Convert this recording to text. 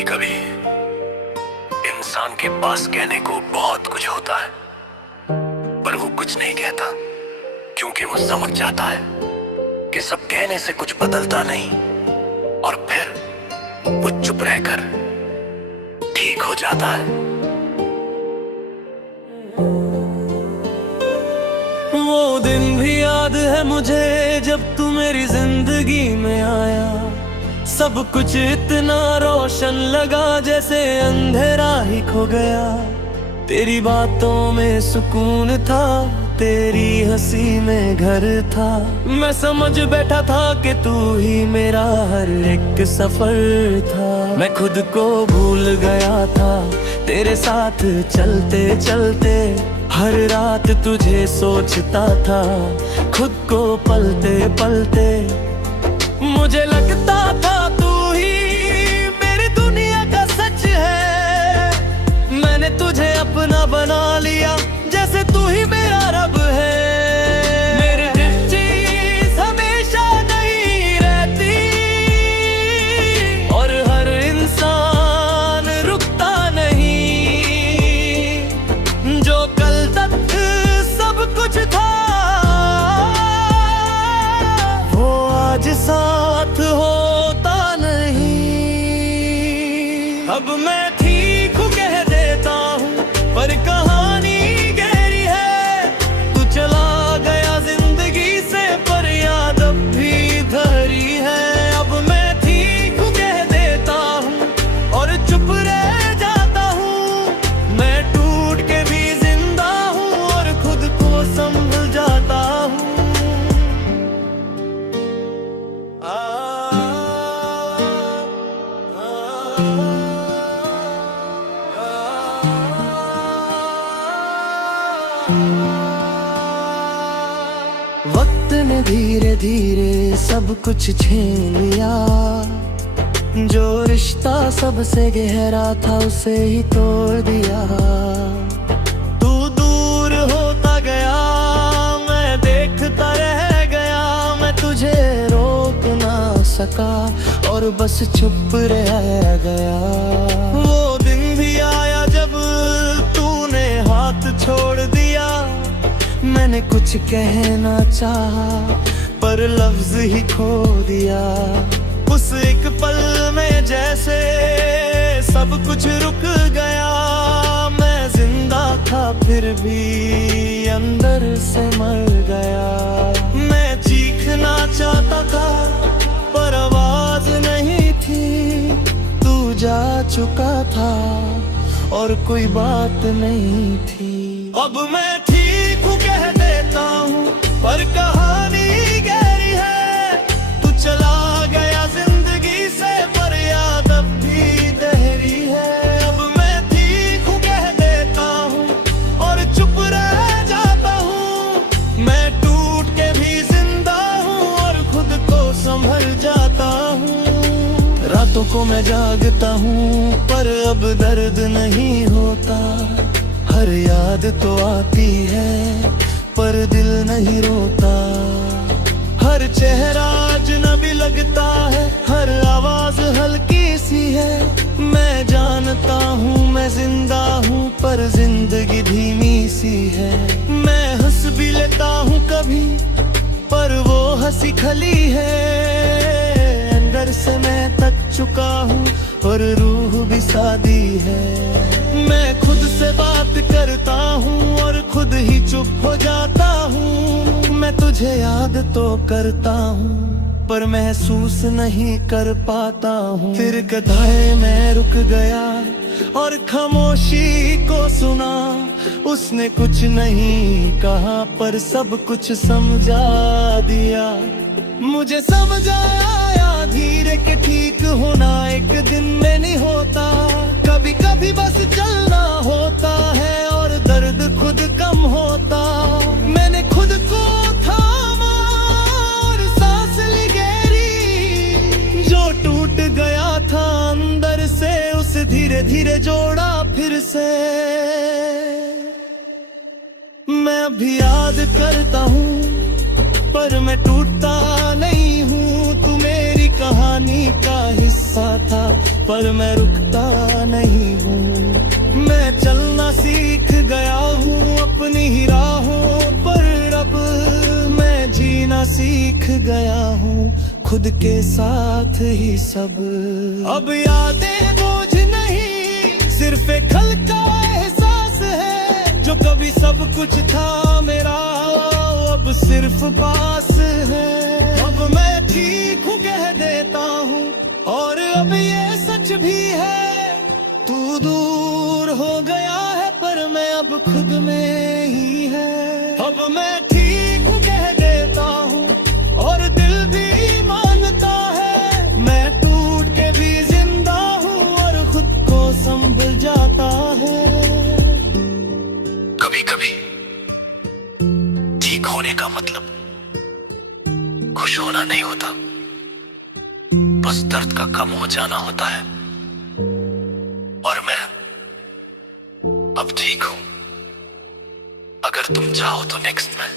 कभी कभी इंसान के पास कहने को बहुत कुछ होता है, पर वो कुछ नहीं कहता क्योंकि वो समझ जाता है कि सब कहने से कुछ बदलता नहीं, और फिर वो चुप रहकर ठीक हो जाता है। वो दिन भी याद है मुझे जब तू मेरी जिंदगी में आया। सब कुछ इतना रोशन लगा जैसे अंधेरा ही खो गया। तेरी बातों में सुकून था, तेरी हंसी में घर था। मैं समझ बैठा था कि तू ही मेरा हर एक सफर था। मैं खुद को भूल गया था तेरे साथ चलते चलते। हर रात तुझे सोचता था, खुद को पलते पलते। मुझे लगता था तू ही मेरी दुनिया का सच है। मैंने तुझे अपना बना लिया जैसे तू ही मेरा रब है। मेरी दिल चीज हमेशा नहीं रहती, और हर इंसान रुकता नहीं। जो कल तक सब कुछ था वो आज साथ होता नहीं। अब मैं ठीक हूँ कह देता हूँ, पर कहानी गहरी है। तू चला गया जिंदगी से, पर याद अब भी धरी है। अब मैं ठीक हूँ कह देता हूँ, और चुप रह जाता हूँ। मैं टूट के भी जिंदा हूँ, और खुद को संभल जाता हूँ। वक्त ने धीरे धीरे सब कुछ छीन लिया। जो रिश्ता सबसे गहरा था उसे ही तोड़ दिया। तू दूर होता गया, मैं देखता रह गया। मैं तुझे रोक ना सका और बस चुप रह गया। वो दिन भी आया जब तूने हाथ छोड़ दिया। मैंने कुछ कहना चाहा, पर लफ्ज ही खो दिया। उस एक पल में जैसे सब कुछ रुक गया। मैं जिंदा था फिर भी अंदर से मर गया। मैं चीखना चाहता था पर आवाज नहीं थी। तू जा चुका था और कोई बात नहीं थी। अब मैं ठीक हूँ कह देता हूँ, पर कहानी गहरी है। तू चला गया जिंदगी से, पर याद अब भी गहरी है। अब मैं ठीक हूँ कह देता हूँ, और चुप रह जाता हूँ। मैं टूट के भी जिंदा हूँ, और खुद को संभल जाता हूँ। रातों को मैं जागता हूँ, पर अब दर्द नहीं होता। हर याद तो आती है, पर दिल नहीं रोता। हर चेहरा अजनबी लगता है, हर आवाज हल्की सी है। मैं जानता हूँ मैं जिंदा हूँ, पर जिंदगी धीमी सी है। मैं हंस भी लेता हूँ कभी, पर वो हंसी खली है। अंदर से मैं थक चुका हूँ, और रूह भी सादी है। मैं खुद से बात करता हूँ, और खुद ही चुप हो जाता हूँ। मैं तुझे याद तो करता हूँ, पर महसूस नहीं कर पाता हूँ। फिर कदाए मैं रुक गया और खामोशी को सुना। उसने कुछ नहीं कहा, पर सब कुछ समझा दिया। मुझे समझ आया धीरे के ठीक होना एक दिन में नहीं होता। कभी कभी बस चलना होता है, और दर्द खुद कम होता। मैंने खुद को थामा और सांस ली गहरी। जो टूट गया था अंदर से, उसे धीरे धीरे जोड़ा फिर से। मैं अभी याद करता हूँ, पर मैं टूटता नहीं हूँ। तू मेरी कहानी का हिस्सा था, पर मैं रुकता नहीं हूँ। मैं चलना सीख गया हूँ अपनी ही राहों पर, अब मैं जीना सीख गया हूँ खुद के साथ ही सब। अब यादें बोझ नहीं, सिर्फ एक हल्का एहसास है, जो कभी सब कुछ था मेरा अब सिर्फ पास है। अब मैं ठीक हूँ कह देता हूँ, और अब ये सच भी है, तू दूर हो गया है पर मैं अब खुद में ही है। अब मैं ठीक हूँ कह देता हूँ, और दिल भी मानता है, मैं टूट के भी जिंदा हूँ और खुद को संभल जाता है। कभी कभी ठीक होने का मतलब खुश होना नहीं होता, बस दर्द का कम हो जाना होता है। और मैं अब ठीक हूं, अगर तुम चाहो तो नेक्स्ट में